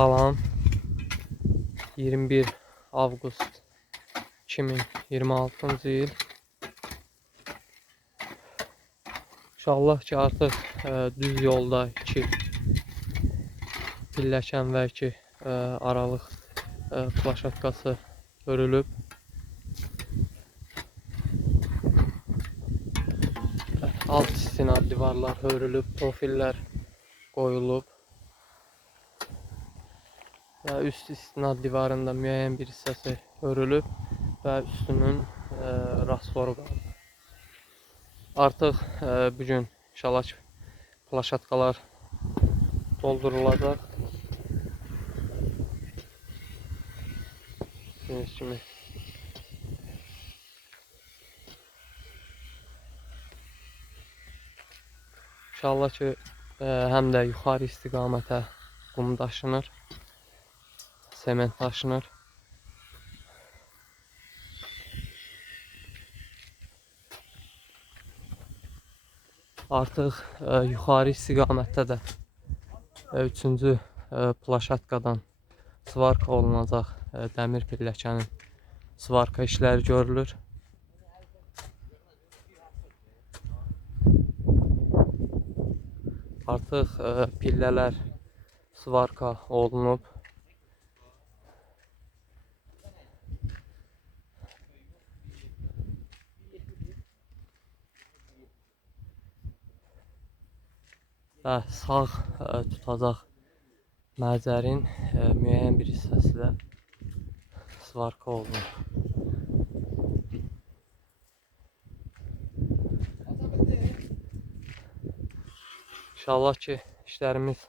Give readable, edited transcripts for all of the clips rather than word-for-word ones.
Salam. 21 avqust 2026-cı il. İnşallah ki artıq düz yolda 2 pilləkən və 2 aralıq plaşatkası örülüb. Alt istinad divarlar hörülüb, profillər qoyulub və üst istinad divarında müəyyən bir hissəsi hörülüb və üstünün rastları qalıb. Artıq bugün inşallah ki plaşatkalar doldurulacaq. Gördüyünüz kimi İnşallah ki həm də yuxarı istiqamətə qum daşınır, sement daşınır. Artıq yuxarı istiqamətdə də 3-cü plaşatkadan svarka olunacaq dəmir pilləkənin svarka işləri görülür. Artıq pillələr svarka olunub. Və sağ tutacaq mərcərin müəyyən bir hissəsi də svarka olunub. İnşallah ki işlərimiz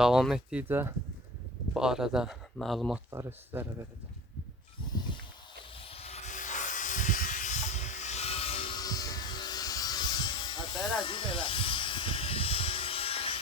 davam etdikcə bu barədə məlumatları sizlərə verəcəm. Belə.